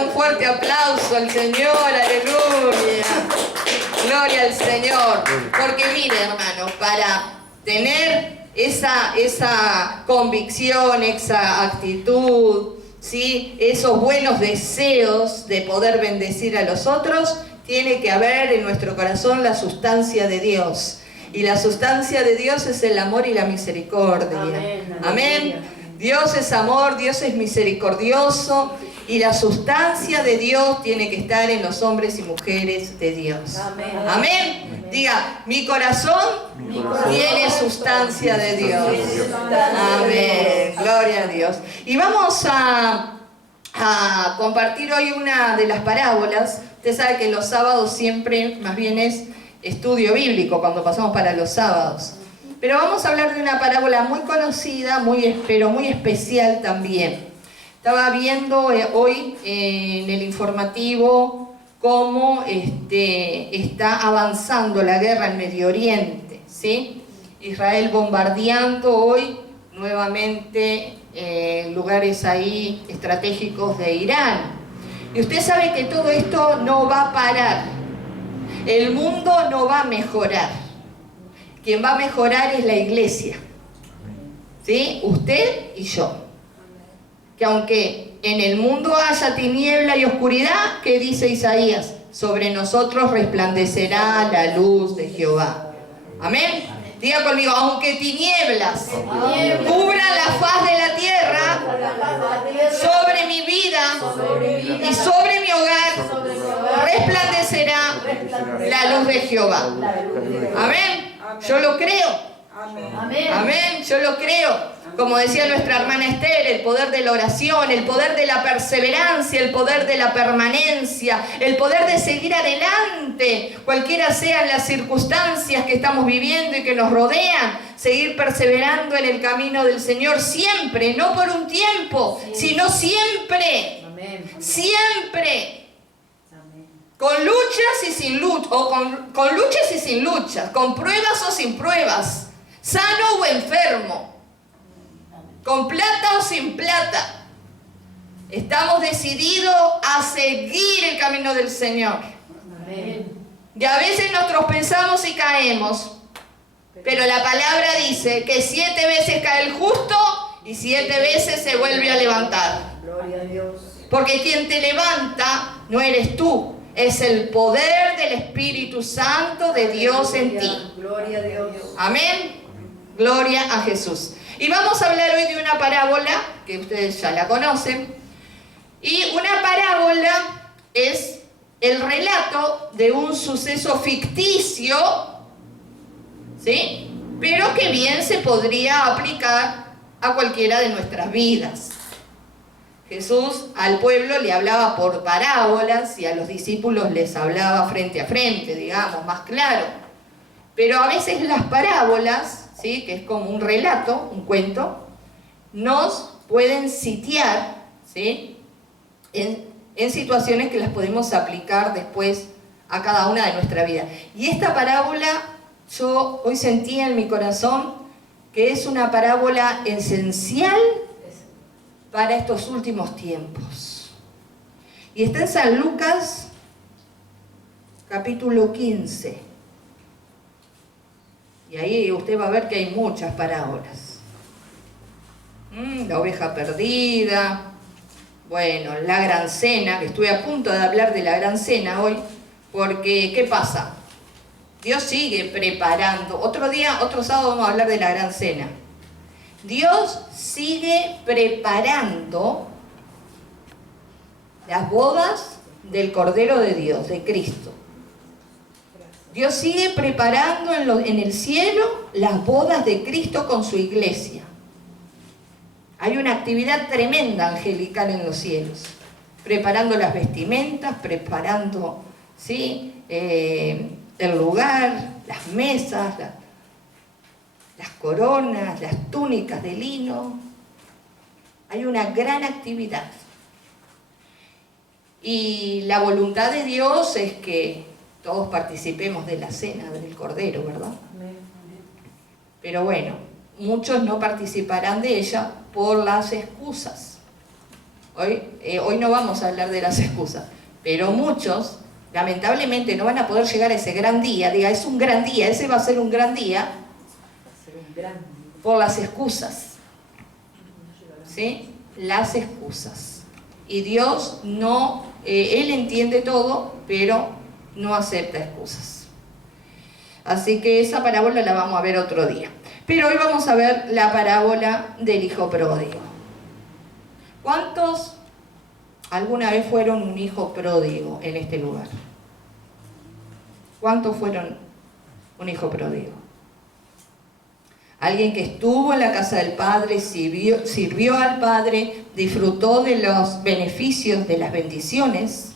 damos un fuerte aplauso al Señor, aleluya. Gloria al Señor. Porque mire, hermano, para tener esa convicción, esa actitud, ¿sí?, esos buenos deseos de poder bendecir a los otros, tiene que haber en nuestro corazón la sustancia de Dios. Y la sustancia de Dios es el amor y la misericordia. Amén. Amén. Dios es amor, Dios es misericordioso. Y la sustancia de Dios tiene que estar en los hombres y mujeres de Dios. Amén. Amén. Diga, mi corazón tiene sustancia de Dios. Amén. Gloria a Dios. Y vamos a compartir hoy una de las parábolas. Usted sabe que los sábados siempre más bien es estudio bíblico cuando pasamos para los sábados. Pero vamos a hablar de una parábola muy conocida, pero muy especial también. Estaba viendo hoy en el informativo cómo está avanzando la guerra en Medio Oriente, ¿sí? Israel bombardeando hoy nuevamente lugares ahí estratégicos de Irán. Y usted sabe que todo esto no va a parar. El mundo no va a mejorar. Quien va a mejorar es la iglesia, ¿sí? Usted y yo. Que aunque en el mundo haya tiniebla y oscuridad, ¿qué dice Isaías? Sobre nosotros resplandecerá la luz de Jehová. Amén. Diga conmigo, aunque tinieblas cubran la faz de la tierra, sobre mi vida y sobre mi hogar resplandecerá la luz de Jehová. Amén. Yo lo creo. Amén. Yo lo creo. Como decía nuestra hermana Esther, el poder de la oración, el poder de la perseverancia, el poder de la permanencia, el poder de seguir adelante, cualquiera sean las circunstancias que estamos viviendo y que nos rodean, seguir perseverando en el camino del Señor siempre, no por un tiempo, sino siempre. Siempre. Con luchas y sin luchas, o con luchas y sin luchas, con pruebas o sin pruebas, sano o enfermo, con plata o sin plata. Estamos decididos a seguir el camino del Señor. Amén. Y a veces nos trompezamos y caemos, pero la palabra dice que 7 veces cae el justo y 7 veces se vuelve a levantar. Gloria a Dios. Porque quien te levanta no eres tú, es el poder del Espíritu Santo de Dios en ti. Gloria a Dios. Amén. Gloria a Jesús. Y vamos a hablar hoy de una parábola que ustedes ya la conocen. Y una parábola es el relato de un suceso ficticio, ¿sí?, pero que bien se podría aplicar a cualquiera de nuestras vidas. Jesús al pueblo le hablaba por parábolas y a los discípulos les hablaba frente a frente, digamos, más claro. Pero a veces las parábolas, ¿sí?, que es como un relato, un cuento, nos pueden sitiar, ¿sí?, en situaciones que las podemos aplicar después a cada una de nuestra vida. Y esta parábola, yo hoy sentí en mi corazón que es una parábola esencial para estos últimos tiempos. Y está en San Lucas, capítulo 15. Y ahí usted va a ver que hay muchas parábolas. La oveja perdida. Bueno, la gran cena, que estuve a punto de hablar de la gran cena hoy, porque ¿qué pasa? Dios sigue preparando. Otro sábado vamos a hablar de la gran cena. Dios sigue preparando las bodas del Cordero de Dios, de Cristo. Dios sigue preparando en el cielo las bodas de Cristo con su iglesia. Hay una actividad tremenda angelical en los cielos, preparando las vestimentas, preparando, ¿sí?, el lugar, las mesas, las coronas, las túnicas de lino. Hay una gran actividad. Y la voluntad de Dios es que todos participemos de la cena del Cordero, ¿verdad? Pero bueno, muchos no participarán de ella por las excusas. Hoy no vamos a hablar de las excusas, pero muchos, lamentablemente, no van a poder llegar a ese gran día. Diga, es un gran día, ese va a ser un gran día por las excusas. ¿Sí? Las excusas. Y Dios no, Él entiende todo, pero no acepta excusas. Así que esa parábola la vamos a ver otro día. Pero hoy vamos a ver la parábola del hijo pródigo. ¿Cuántos alguna vez fueron un hijo pródigo en este lugar? ¿Cuántos fueron un hijo pródigo? Alguien que estuvo en la casa del Padre, sirvió al Padre, disfrutó de los beneficios, de las bendiciones,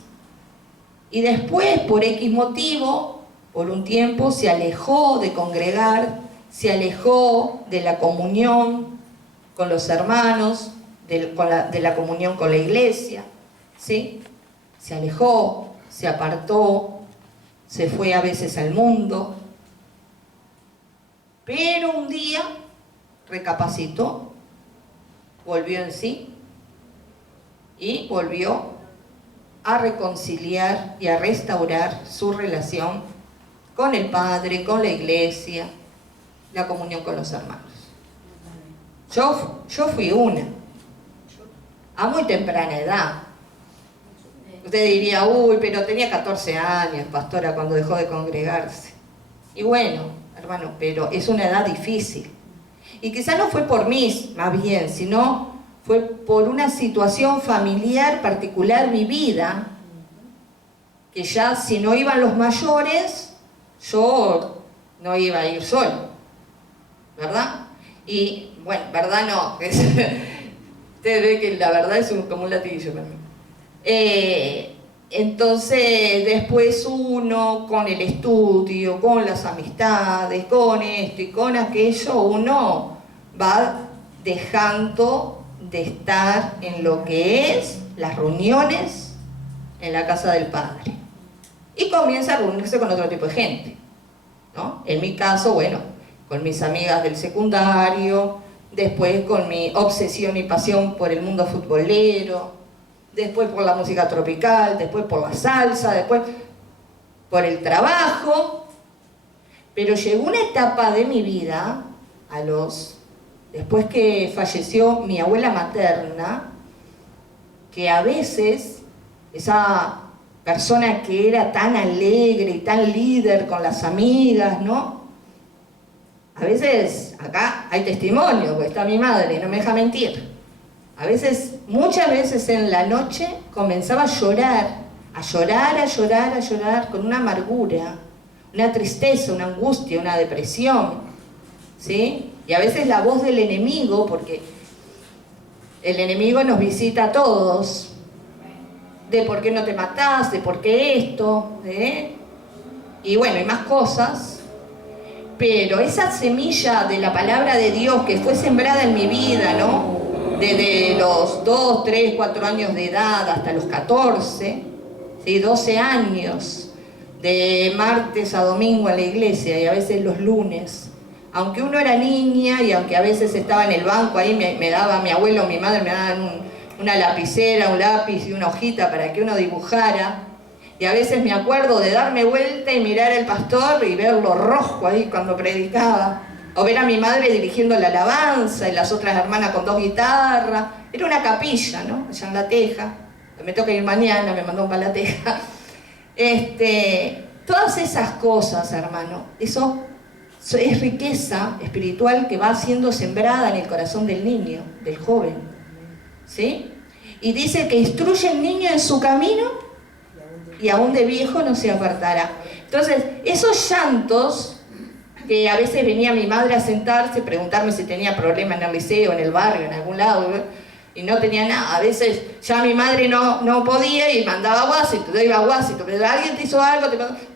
y después, por X motivo, por un tiempo, se alejó de congregar, se alejó de la comunión con los hermanos, de la comunión con la iglesia, ¿sí? Se alejó, se apartó, se fue a veces al mundo. Pero un día recapacitó, volvió en sí y volvió a reconciliar y a restaurar su relación con el Padre, con la iglesia, la comunión con los hermanos. Yo fui una, a muy temprana edad. Usted diría, uy, pero tenía 14 años, pastora, cuando dejó de congregarse. Y bueno, hermano, pero es una edad difícil. Y quizás no fue por mí, más bien, sino fue por una situación familiar particular vivida, que ya si no iban los mayores, yo no iba a ir solo, ¿verdad? Y bueno, verdad no, usted ve que la verdad es como un latiguillo para mí. Entonces después uno con el estudio, con las amistades, con esto y con aquello, uno va dejando de estar en lo que es las reuniones en la casa del Padre y comienza a reunirse con otro tipo de gente, ¿no? En mi caso, bueno, con mis amigas del secundario, después con mi obsesión y pasión por el mundo futbolero, después por la música tropical, después por la salsa, después por el trabajo. Pero llegó una etapa de mi vida, después que falleció mi abuela materna, que a veces esa persona que era tan alegre y tan líder con las amigas, ¿no? A veces, acá hay testimonio, porque está mi madre, no me deja mentir. A veces, muchas veces en la noche comenzaba a llorar, con una amargura, una tristeza, una angustia, una depresión, ¿sí? Y a veces la voz del enemigo, porque el enemigo nos visita a todos, de por qué no te matás, de por qué esto, y bueno, y más cosas. Pero esa semilla de la palabra de Dios que fue sembrada en mi vida, ¿no? Desde los 2, 3, 4 años de edad hasta los 14, ¿sí? 12 años, de martes a domingo en la iglesia y a veces los lunes. Aunque uno era niña y aunque a veces estaba en el banco, ahí me daba mi abuelo o mi madre, me daban una lapicera, un lápiz y una hojita para que uno dibujara. Y a veces me acuerdo de darme vuelta y mirar al pastor y verlo rojo ahí cuando predicaba. O ver a mi madre dirigiendo la alabanza y las otras hermanas con 2 guitarras. Era una capilla, ¿no? Allá en La Teja. Me toca ir mañana, me mandó para La Teja. Todas esas cosas, hermano, eso es riqueza espiritual que va siendo sembrada en el corazón del niño, del joven. ¿Sí? Y dice que instruye al niño en su camino y aún de viejo no se apartará. Entonces, esos llantos que a veces venía mi madre a sentarse, preguntarme si tenía problemas en el liceo, en el barrio, en algún lado, y no tenía nada. A veces ya mi madre no podía y mandaba a Washington, yo iba a Washington, pero alguien te hizo algo,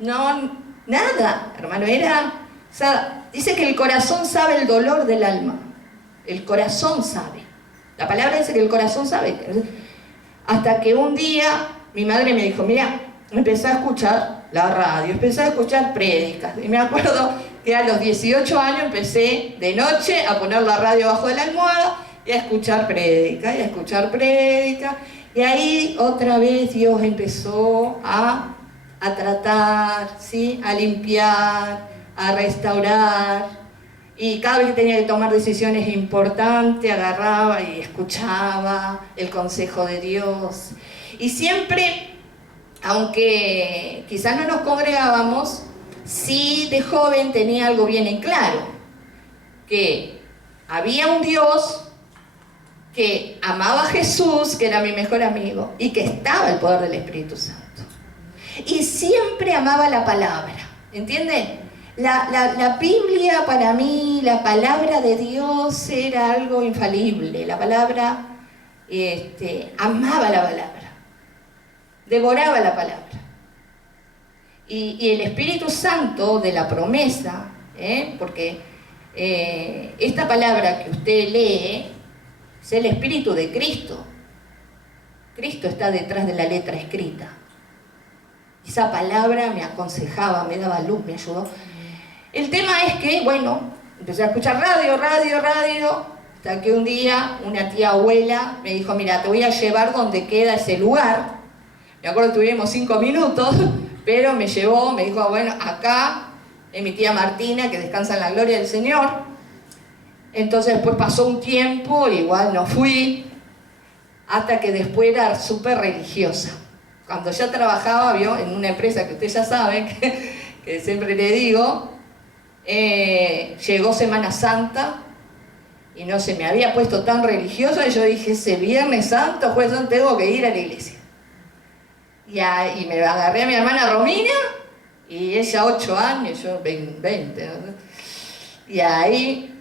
no, nada, hermano, o sea, dice que el corazón sabe el dolor del alma, el corazón sabe, la palabra dice que el corazón sabe, hasta que un día mi madre me dijo, mira, empecé a escuchar la radio, empecé a escuchar prédicas, y me acuerdo que a los 18 años empecé de noche a poner la radio bajo de la almohada y a escuchar prédica, y a escuchar prédica. Y ahí otra vez Dios empezó a tratar, ¿sí? A limpiar, a restaurar. Y cada vez que tenía que tomar decisiones importantes, agarraba y escuchaba el consejo de Dios. Y siempre, aunque quizás no nos congregábamos, sí de joven tenía algo bien en claro, que había un Dios que amaba a Jesús, que era mi mejor amigo, y que estaba el poder del Espíritu Santo. Y siempre amaba la palabra, ¿entiende? La Biblia para mí, la palabra de Dios era algo infalible. La palabra, amaba la palabra, devoraba la palabra. Y el Espíritu Santo de la promesa, porque esta palabra que usted lee es el Espíritu de Cristo. Cristo está detrás de la letra escrita. Esa palabra me aconsejaba, me daba luz, me ayudó. El tema es que, bueno, empecé a escuchar radio, hasta que un día una tía abuela me dijo, mira, te voy a llevar donde queda ese lugar. Me acuerdo que tuvimos 5 minutos, pero me llevó, me dijo, bueno, acá es mi tía Martina, que descansa en la gloria del Señor. Entonces después pasó un tiempo, igual no fui, hasta que después era súper religiosa. Cuando ya trabajaba, ¿vio? En una empresa que usted ya sabe, que siempre le digo, llegó Semana Santa y no se me había puesto tan religiosa y yo dije, ese Viernes Santo, Jueves Santo, tengo que ir a la iglesia. Y me agarré a mi hermana Romina, y ella 8 años, yo 20, ¿no? Y ahí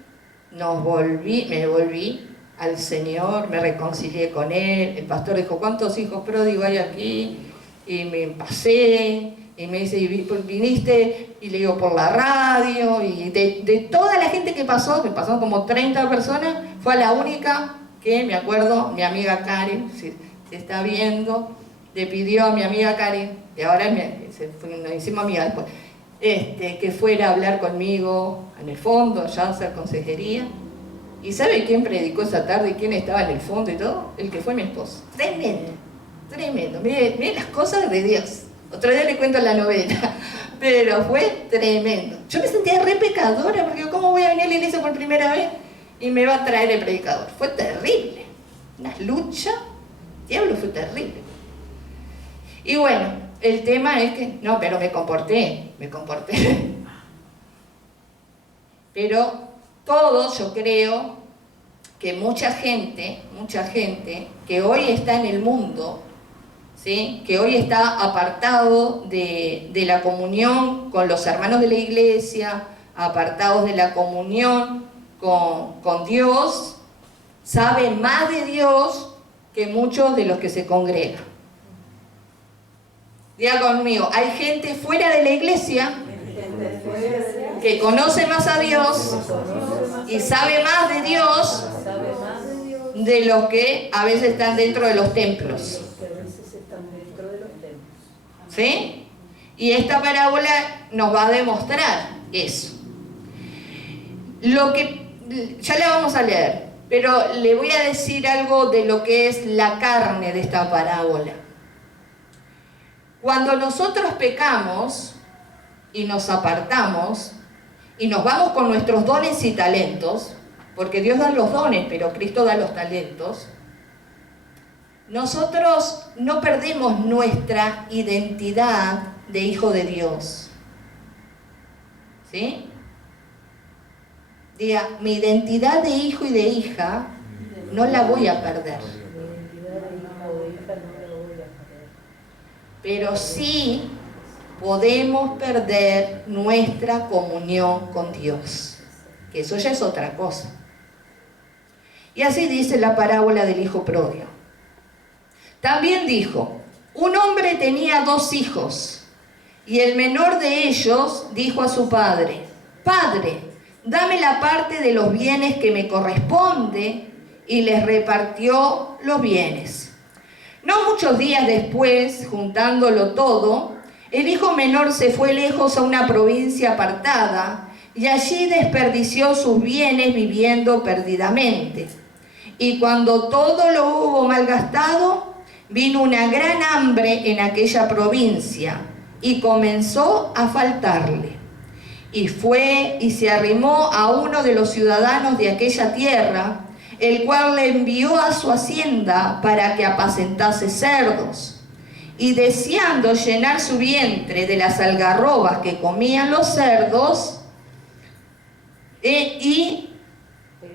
me volví al Señor, me reconcilié con Él. El pastor dijo, ¿cuántos hijos pródigos hay aquí? Y me pasé, y me dice, ¿viniste? Y le digo, por la radio. Y de toda la gente que pasaron como 30 personas, fue la única que, me acuerdo, mi amiga Karen, si está viendo, le pidió a mi amiga Karen, y ahora nos hicimos amigas después, que fuera a hablar conmigo en el fondo, allá a hacer consejería. ¿Y sabe quién predicó esa tarde y quién estaba en el fondo y todo? El que fue mi esposo. Tremendo, tremendo. Mire las cosas de Dios. Otro día le cuento la novela, pero fue tremendo. Yo me sentía re pecadora, porque ¿cómo voy a venir a la iglesia por primera vez y me va a traer el predicador? Fue terrible. Una lucha, diablo, fue terrible. Y bueno, el tema es que, no, pero me comporté. Pero todos, yo creo que mucha gente que hoy está en el mundo, ¿sí? Que hoy está apartado de la comunión con los hermanos de la iglesia, apartados de la comunión con Dios, sabe más de Dios que muchos de los que se congregan. Diga conmigo, hay gente fuera de la iglesia que conoce más a Dios y sabe más de Dios de los que a veces están dentro de los templos. ¿Sí? Y esta parábola nos va a demostrar eso. Ya la vamos a leer, pero le voy a decir algo de lo que es la carne de esta parábola. Cuando nosotros pecamos y nos apartamos y nos vamos con nuestros dones y talentos, porque Dios da los dones, pero Cristo da los talentos, nosotros no perdemos nuestra identidad de hijo de Dios. ¿Sí? Diga, mi identidad de hijo y de hija no la voy a perder. Pero sí podemos perder nuestra comunión con Dios, que eso ya es otra cosa. Y así dice la parábola del hijo pródigo. También dijo, un hombre tenía 2 hijos, y el menor de ellos dijo a su padre, Padre, dame la parte de los bienes que me corresponde, y les repartió los bienes. No muchos días después, juntándolo todo, el hijo menor se fue lejos a una provincia apartada y allí desperdició sus bienes viviendo perdidamente. Y cuando todo lo hubo malgastado, vino una gran hambre en aquella provincia y comenzó a faltarle. Y fue y se arrimó a uno de los ciudadanos de aquella tierra, el cual le envió a su hacienda para que apacentase cerdos. Y deseando llenar su vientre de las algarrobas que comían los cerdos,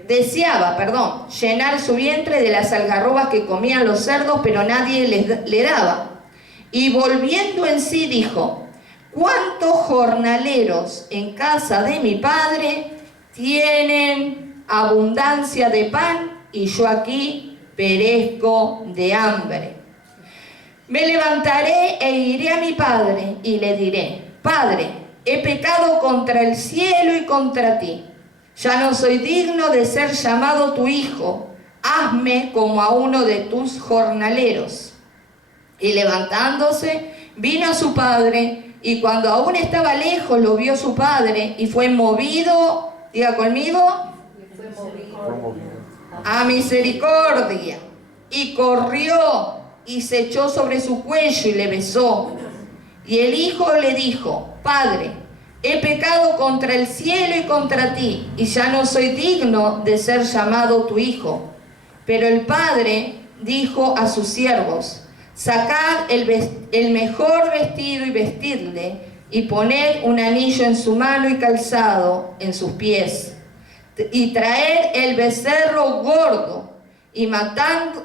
deseaba llenar su vientre de las algarrobas que comían los cerdos, pero nadie le daba. Y volviendo en sí dijo: ¿cuántos jornaleros en casa de mi padre tienen abundancia de pan y yo aquí perezco de hambre? Me levantaré e iré a mi padre y le diré: Padre, he pecado contra el cielo y contra ti. Ya no soy digno de ser llamado tu hijo. Hazme como a uno de tus jornaleros. Y levantándose, vino a su padre, y cuando aún estaba lejos lo vio su padre, y fue movido, diga conmigo, a misericordia. Y corrió y se echó sobre su cuello y le besó. Y el hijo le dijo: Padre, he pecado contra el cielo y contra ti, y ya no soy digno de ser llamado tu hijo. Pero el padre dijo a sus siervos: Sacad el mejor vestido y vestidle, y poned un anillo en su mano y calzado en sus pies. Y traed el becerro gordo, y matadlo,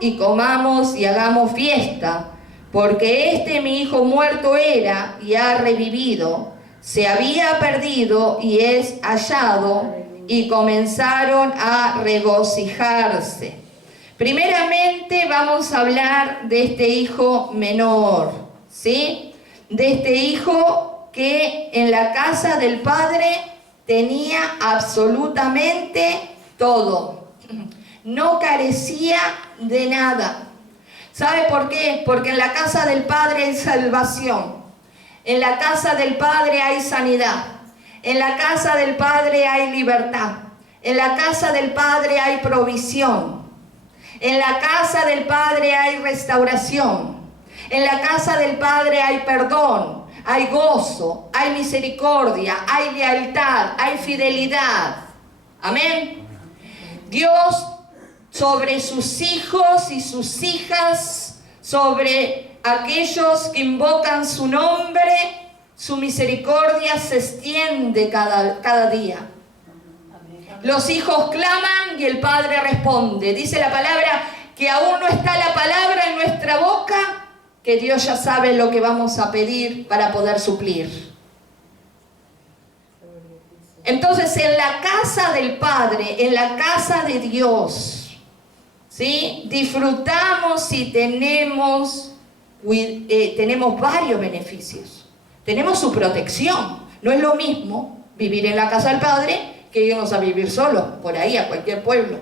y comamos y hagamos fiesta. Porque mi hijo muerto era y ha revivido, se había perdido y es hallado, y comenzaron a regocijarse. Primeramente vamos a hablar de este hijo menor, ¿sí? De este hijo que en la casa del padre tenía absolutamente todo, no carecía de nada. ¿Sabe por qué? Porque en la casa del Padre hay salvación. En la casa del Padre hay sanidad. En la casa del Padre hay libertad. En la casa del Padre hay provisión. En la casa del Padre hay restauración. En la casa del Padre hay perdón, hay gozo, hay misericordia, hay lealtad, hay fidelidad. Amén. Dios sobre sus hijos y sus hijas, sobre aquellos que invocan su nombre, su misericordia se extiende cada día. Los hijos claman y el Padre responde. Dice la palabra que aún no está la palabra en nuestra boca, que Dios ya sabe lo que vamos a pedir para poder suplir. Entonces, en la casa del Padre, en la casa de Dios, ¿sí?, disfrutamos y tenemos varios beneficios. Tenemos su protección. No es lo mismo vivir en la casa del Padre que irnos a vivir solos, por ahí, a cualquier pueblo.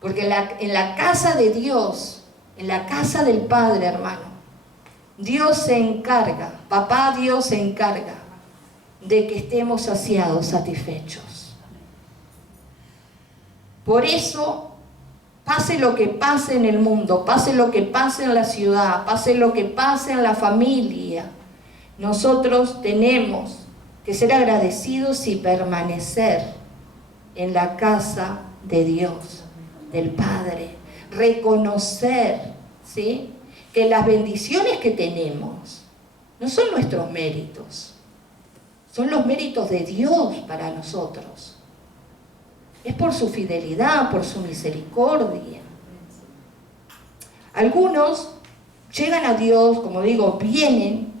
Porque en la casa de Dios, en la casa del Padre, hermano, Dios se encarga, papá Dios se encarga de que estemos saciados, satisfechos. Por eso, pase lo que pase en el mundo, pase lo que pase en la ciudad, pase lo que pase en la familia, nosotros tenemos que ser agradecidos y permanecer en la casa de Dios, del Padre. Reconocer, ¿sí?, que las bendiciones que tenemos no son nuestros méritos, son los méritos de Dios para nosotros. Es por su fidelidad, por su misericordia. Algunos llegan a Dios, como digo, vienen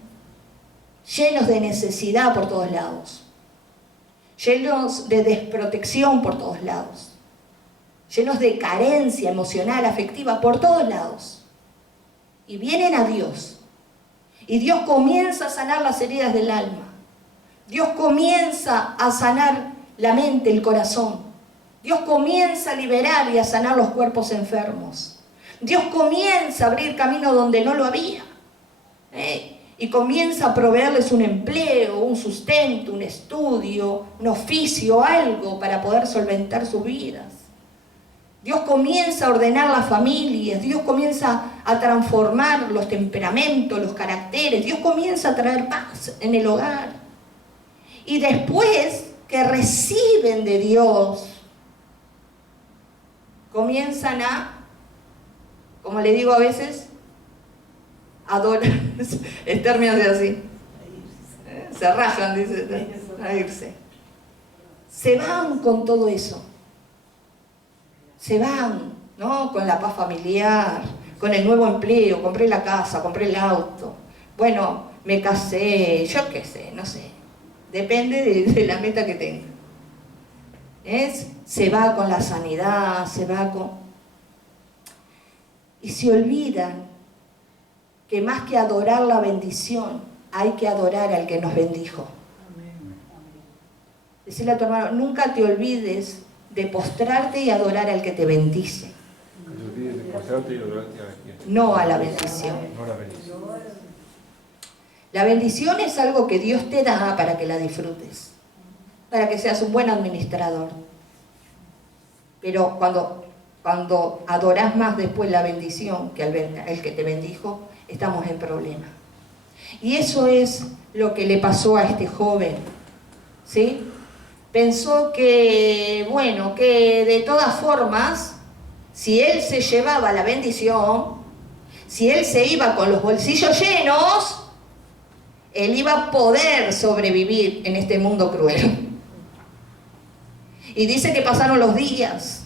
llenos de necesidad por todos lados, llenos de desprotección por todos lados, llenos de carencia emocional, afectiva por todos lados. Y vienen a Dios. Y Dios comienza a sanar las heridas del alma. Dios comienza a sanar la mente, el corazón. Dios comienza a liberar y a sanar los cuerpos enfermos. Dios comienza a abrir camino donde no lo había. y comienza a proveerles un empleo, un sustento, un estudio, un oficio, algo para poder solventar sus vidas. Dios comienza a ordenar las familias, Dios comienza a transformar los temperamentos, los caracteres, Dios comienza a traer paz en el hogar. Y después que reciben de Dios, comienzan a, como le digo a veces, adorar. Esther me hace así. Se rajan, dice, a irse. Se van con todo eso. Se van, ¿no? Con la paz familiar, con el nuevo empleo, compré la casa, compré el auto. Bueno, me casé, yo qué sé, no sé. Depende de la meta que tenga. Se va con la sanidad, se va con... Y se olvidan que más que adorar la bendición, hay que adorar al que nos bendijo. Decirle a tu hermano, nunca te olvides de postrarte y adorar al que te bendice. No a la bendición. La bendición es algo que Dios te da para que la disfrutes, para que seas un buen administrador. Pero cuando adorás más después la bendición que el que te bendijo, estamos en problema. Y eso es lo que le pasó a este joven, ¿sí? Pensó que, bueno, que de todas formas, si él se llevaba la bendición, si él se iba con los bolsillos llenos, él iba a poder sobrevivir en este mundo cruel. Y dice que pasaron los días,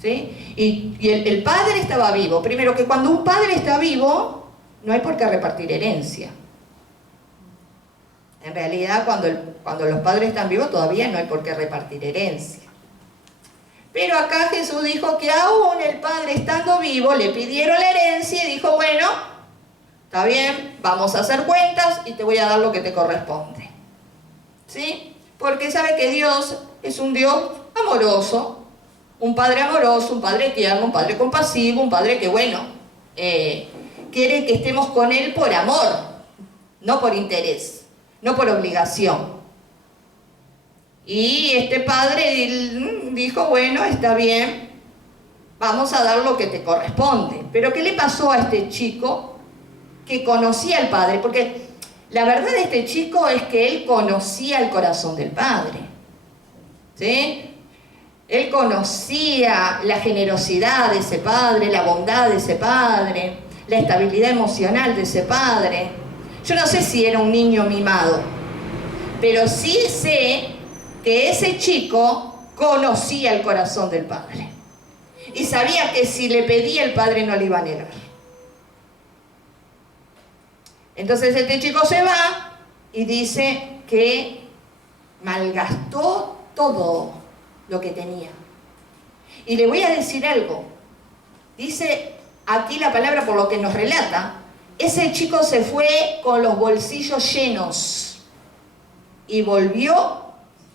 ¿sí? Y el padre estaba vivo. Primero, que cuando un padre está vivo, no hay por qué repartir herencia. En realidad, cuando los padres están vivos, todavía no hay por qué repartir herencia. Pero acá Jesús dijo que aún el padre estando vivo, le pidieron la herencia y dijo, bueno, está bien, vamos a hacer cuentas y te voy a dar lo que te corresponde. ¿Sí? Porque sabe que Dios es un Dios amoroso, un padre amoroso, un padre tierno, un padre compasivo, un padre que, bueno, quiere que estemos con Él por amor, no por interés. No por obligación. Y este padre dijo, bueno, está bien, vamos a dar lo que te corresponde. Pero ¿qué le pasó a este chico que conocía al padre? Porque la verdad de este chico es que él conocía el corazón del padre. ¿Sí? Él conocía la generosidad de ese padre, la bondad de ese padre, la estabilidad emocional de ese padre. Yo no sé si era un niño mimado, pero sí sé que ese chico conocía el corazón del padre. Y sabía que si le pedía el padre no le iba a negar. Entonces este chico se va y dice que malgastó todo lo que tenía. Y le voy a decir algo. Dice aquí la palabra, por lo que nos relata, ese chico se fue con los bolsillos llenos y volvió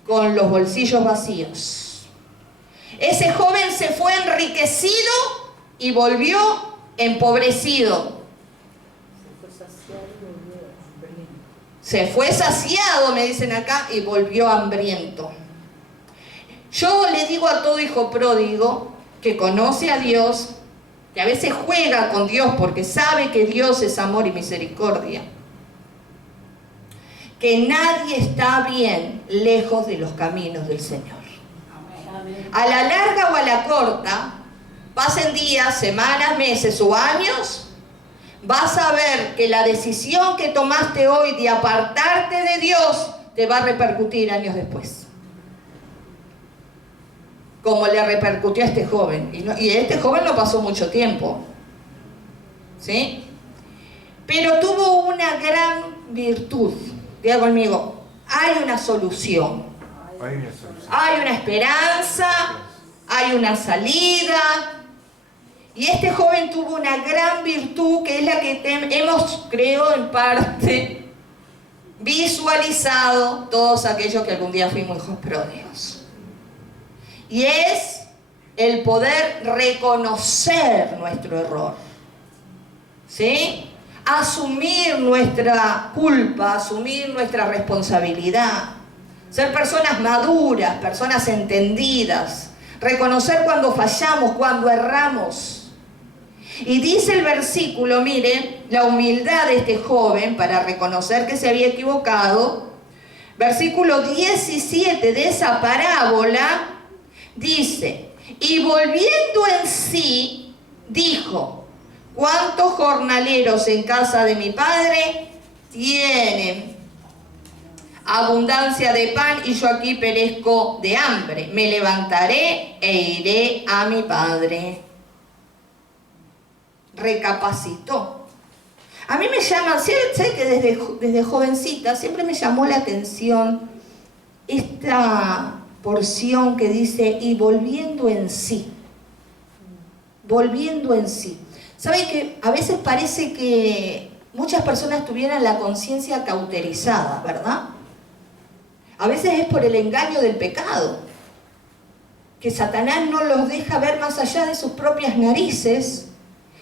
con los bolsillos vacíos. Ese joven se fue enriquecido y volvió empobrecido. Se fue saciado, me dicen acá, y volvió hambriento. Yo le digo a todo hijo pródigo que conoce a Dios, que a veces juega con Dios porque sabe que Dios es amor y misericordia, que nadie está bien lejos de los caminos del Señor. A la larga o a la corta, pasen días, semanas, meses o años, vas a ver que la decisión que tomaste hoy de apartarte de Dios te va a repercutir años después. Como le repercutió a este joven. Y este joven no pasó mucho tiempo. ¿Sí? Pero tuvo una gran virtud. Diga conmigo, hay una solución. Hay una esperanza, hay una salida. Y este joven tuvo una gran virtud que es la que hemos, creo, en parte, visualizado todos aquellos que algún día fuimos hijos pródigos. Y es el poder reconocer nuestro error. ¿Sí? asumir nuestra culpa, asumir nuestra responsabilidad, ser personas maduras, personas entendidas, reconocer cuando fallamos, cuando erramos. Y dice el versículo, miren, la humildad de este joven para reconocer que se había equivocado. Versículo 17 de esa parábola dice, y volviendo en sí, dijo, ¿cuántos jornaleros en casa de mi padre tienen abundancia de pan y yo aquí perezco de hambre? Me levantaré e iré a mi padre. Recapacitó. A mí me llama, sé que desde jovencita siempre me llamó la atención esta porción que dice, y volviendo en sí. Volviendo en sí. ¿Saben que a veces parece que muchas personas tuvieran la conciencia cauterizada, verdad? A veces es por el engaño del pecado, que Satanás no los deja ver más allá de sus propias narices,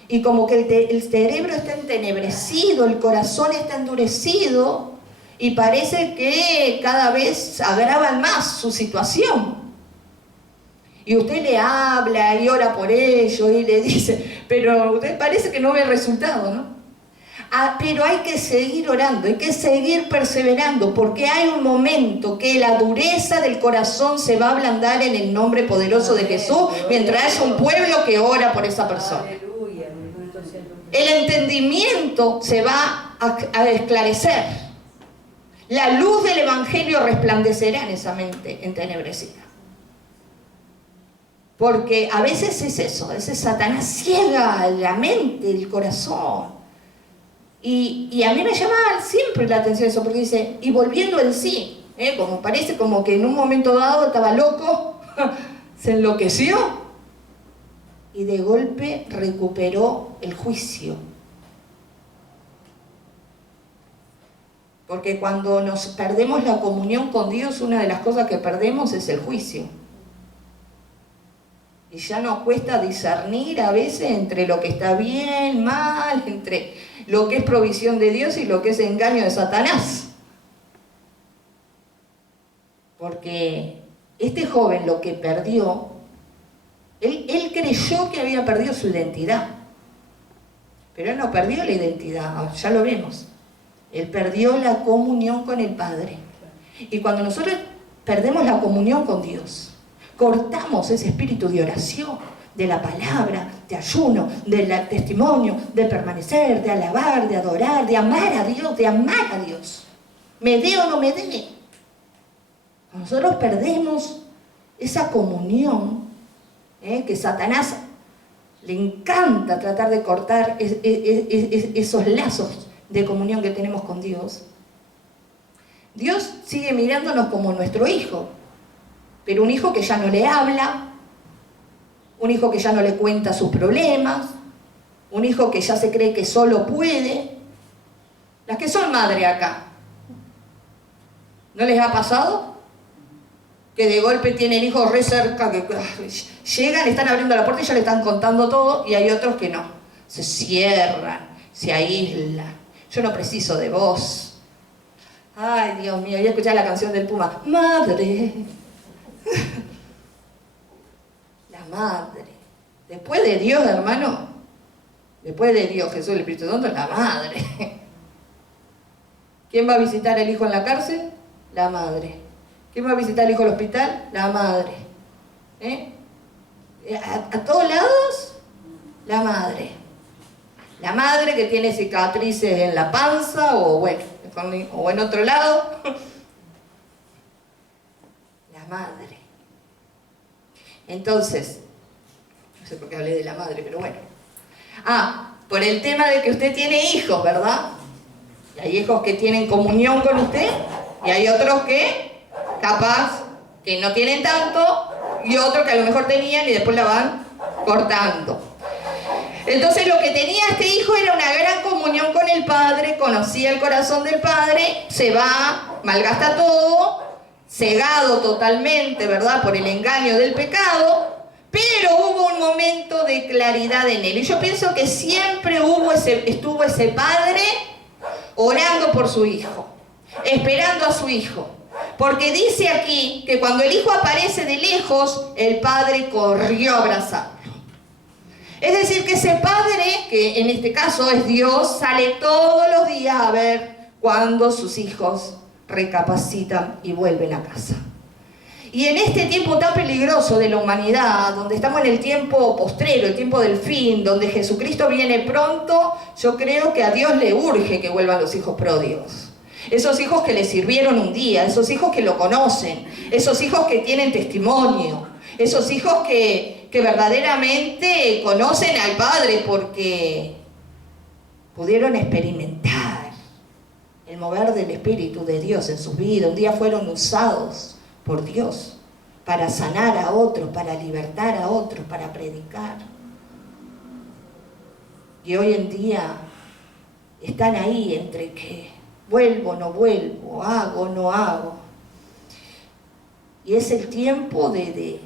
y como que el cerebro está entenebrecido, el corazón está endurecido, y parece que cada vez agravan más su situación. Y usted le habla y ora por ello y le dice, pero usted parece que no ve el resultado, ¿no? Pero hay que seguir orando, hay que seguir perseverando, porque hay un momento que la dureza del corazón se va a ablandar en el nombre poderoso de Jesús, mientras haya un pueblo que ora por esa persona. El entendimiento se va a esclarecer. La luz del Evangelio resplandecerá en esa mente entenebrecida. Porque a veces es eso, a veces Satanás ciega la mente, el corazón. Y a mí me llama siempre la atención eso, porque dice, y volviendo en sí, como parece como que en un momento dado estaba loco, se enloqueció, y de golpe recuperó el juicio. Porque cuando nos perdemos la comunión con Dios, una de las cosas que perdemos es el juicio. Y ya nos cuesta discernir a veces entre lo que está bien, mal, entre lo que es provisión de Dios y lo que es engaño de Satanás. Porque este joven lo que perdió, él creyó que había perdido su identidad. Pero él no perdió la identidad, ya lo vemos. Él perdió la comunión con el Padre. Y cuando nosotros perdemos la comunión con Dios, cortamos ese espíritu de oración, de la palabra, de ayuno, del testimonio, de permanecer, de alabar, de adorar, de amar a Dios, de amar a Dios. Me dé o no me dé. Nosotros perdemos esa comunión, que Satanás le encanta tratar de cortar esos lazos de comunión que tenemos con Dios. Dios sigue mirándonos como nuestro hijo, pero un hijo que ya no le habla, un hijo que ya no le cuenta sus problemas, un hijo que ya se cree que solo puede. Las que son madres acá, ¿no les ha pasado? Que de golpe tienen hijos re cerca, que llegan, están abriendo la puerta y ya le están contando todo, y hay otros que no, se cierran, se aíslan. Yo no preciso de vos. Ay, Dios mío, voy a escuchar la canción del Puma. Madre. La madre. Después de Dios, hermano, después de Dios, Jesús, el Espíritu Santo, la madre. ¿Quién va a visitar al hijo en la cárcel? La madre. ¿Quién va a visitar al hijo en el hospital? La madre. A todos lados, la madre. La madre que tiene cicatrices en la panza o en otro lado. La madre. Entonces, no sé por qué hablé de la madre, pero bueno. Por el tema de que usted tiene hijos, ¿verdad? Y hay hijos que tienen comunión con usted y hay otros que, capaz, que no tienen tanto y otros que a lo mejor tenían y después la van cortando. Entonces lo que tenía este hijo era una gran comunión con el Padre, conocía el corazón del Padre, se va, malgasta todo, cegado totalmente, ¿verdad?, por el engaño del pecado, pero hubo un momento momento de claridad en él. Y yo pienso que siempre estuvo ese padre orando por su hijo, esperando a su hijo. Porque dice aquí que cuando el hijo aparece de lejos, el padre corrió a abrazarlo. Es decir, que ese padre, que en este caso es Dios, sale todos los días a ver cuando sus hijos recapacitan y vuelven a casa. Y en este tiempo tan peligroso de la humanidad, donde estamos en el tiempo postrero, el tiempo del fin, donde Jesucristo viene pronto, yo creo que a Dios le urge que vuelvan los hijos pródigos. Esos hijos que le sirvieron un día, esos hijos que lo conocen, esos hijos que tienen testimonio, esos hijos que verdaderamente conocen al Padre porque pudieron experimentar el mover del Espíritu de Dios en sus vidas. Un día fueron usados por Dios para sanar a otros, para libertar a otros, para predicar. Y hoy en día están ahí entre que vuelvo, no vuelvo, hago, no hago. Y es el tiempo de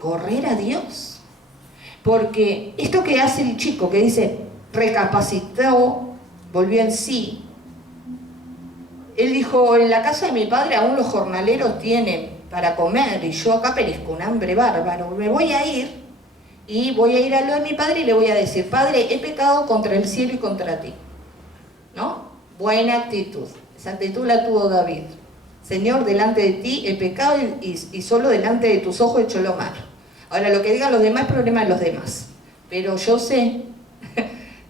correr a Dios. Porque esto que hace el chico, que dice, recapacitó, volvió en sí. Él dijo, en la casa de mi padre aún los jornaleros tienen para comer y yo acá perezco un hambre bárbaro. Me voy a ir y voy a ir a lo de mi padre y le voy a decir, Padre, he pecado contra el cielo y contra ti. ¿No? Buena actitud. Esa actitud la tuvo David. Señor, delante de ti he pecado y solo delante de tus ojos he hecho lo malo. Ahora, lo que digan los demás es problema de los demás. Pero yo sé,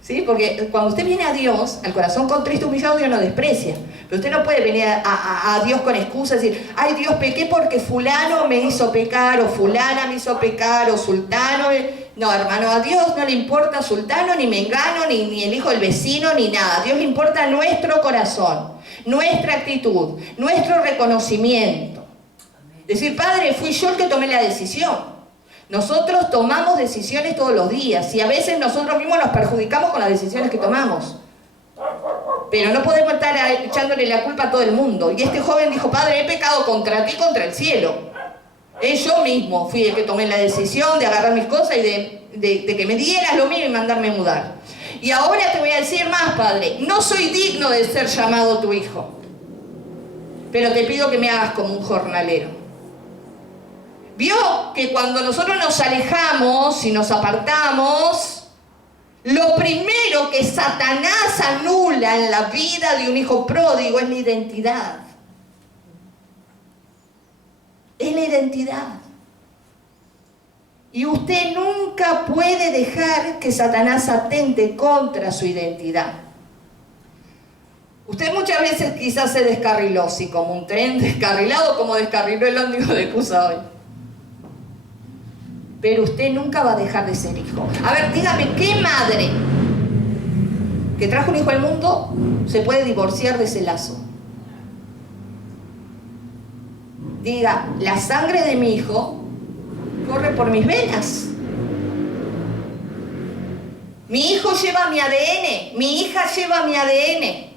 ¿sí? Porque cuando usted viene a Dios, al corazón contrito y humillado, Dios no desprecia. Pero usted no puede venir a Dios con excusas y decir, ay Dios, pequé porque fulano me hizo pecar, o fulana me hizo pecar, o sultano. No, hermano, a Dios no le importa sultano, ni mengano, ni el hijo del vecino, ni nada. A Dios le importa nuestro corazón, nuestra actitud, nuestro reconocimiento. Decir, Padre, fui yo el que tomé la decisión. Nosotros tomamos decisiones todos los días y a veces nosotros mismos nos perjudicamos con las decisiones que tomamos. Pero no podemos estar echándole la culpa a todo el mundo. Y este joven dijo, Padre, he pecado contra ti, contra el cielo. Yo mismo fui el que tomé la decisión de agarrar mis cosas y de que me dieras lo mío y mandarme mudar. Y ahora te voy a decir más, Padre, no soy digno de ser llamado tu hijo, pero te pido que me hagas como un jornalero. Vio que cuando nosotros nos alejamos y nos apartamos, lo primero que Satanás anula en la vida de un hijo pródigo es la identidad. Es la identidad. Y usted nunca puede dejar que Satanás atente contra su identidad. Usted muchas veces quizás se descarriló, sí, como un tren descarrilado, como descarriló el ómnibus de Cusa hoy. Pero usted nunca va a dejar de ser hijo. A ver, dígame, ¿qué madre que trajo un hijo al mundo se puede divorciar de ese lazo? Diga, la sangre de mi hijo corre por mis venas. Mi hijo lleva mi ADN, mi hija lleva mi ADN.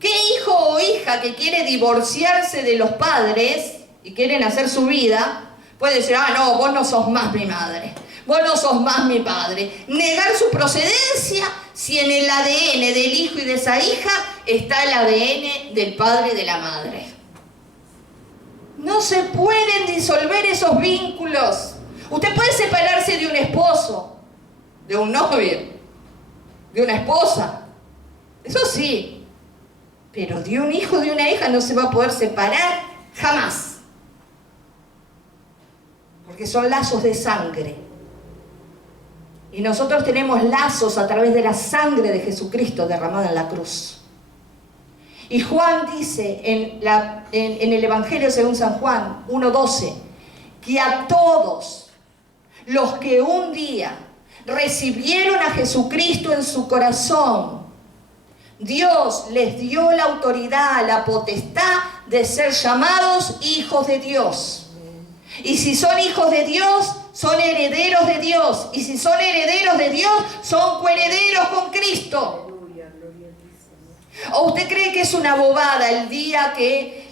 ¿Qué hijo o hija que quiere divorciarse de los padres y quieren hacer su vida puede decir, ah, no, vos no sos más mi madre, vos no sos más mi padre? Negar su procedencia si en el ADN del hijo y de esa hija está el ADN del padre y de la madre. No se pueden disolver esos vínculos. Usted puede separarse de un esposo, de un novio, de una esposa. Eso sí. Pero de un hijo, de una hija no se va a poder separar jamás. Porque son lazos de sangre. Y nosotros tenemos lazos a través de la sangre de Jesucristo derramada en la cruz. Y Juan dice en el Evangelio según San Juan 1:12 que a todos los que un día recibieron a Jesucristo en su corazón, Dios les dio la autoridad, la potestad de ser llamados hijos de Dios. Y si son hijos de Dios, son herederos de Dios. Y si son herederos de Dios, son coherederos con Cristo. ¿O usted cree que es una bobada el día que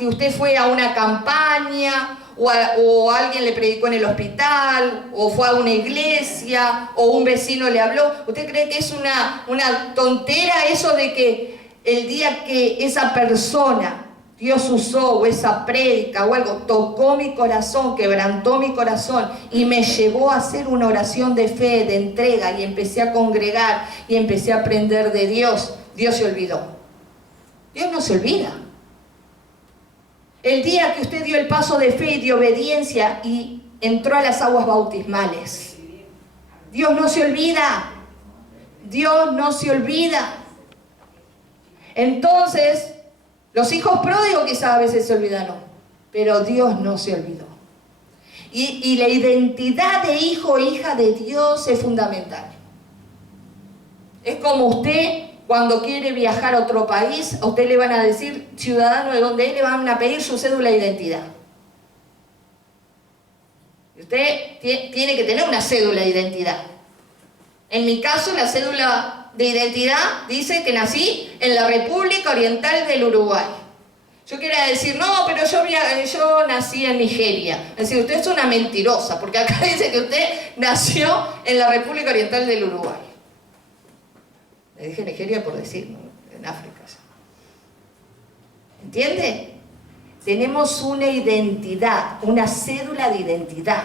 usted fue a una campaña o alguien le predicó en el hospital, o fue a una iglesia, o un vecino le habló. ¿Usted cree que es una tontera eso de que el día que esa persona Dios usó, o esa prédica o algo, tocó mi corazón, quebrantó mi corazón y me llevó a hacer una oración de fe, de entrega, y empecé a congregar y empecé a aprender de Dios? Dios se olvidó. Dios no se olvida. El día que usted dio el paso de fe y de obediencia y entró a las aguas bautismales, Dios no se olvida. Dios no se olvida. Entonces, los hijos pródigos quizás a veces se olvidaron, pero Dios no se olvidó. Y la identidad de hijo o hija de Dios es fundamental. Es como usted, cuando quiere viajar a otro país, a usted le van a decir, ciudadano de donde es, le van a pedir su cédula de identidad. Y usted tiene que tener una cédula de identidad. En mi caso, la cédula de identidad dice que nací en la República Oriental del Uruguay. Yo quería decir, no, pero yo nací en Nigeria. Es decir, usted es una mentirosa, porque acá dice que usted nació en la República Oriental del Uruguay. Le dije Nigeria por decir, ¿no? En África. ¿Entiende? Tenemos una identidad, una cédula de identidad.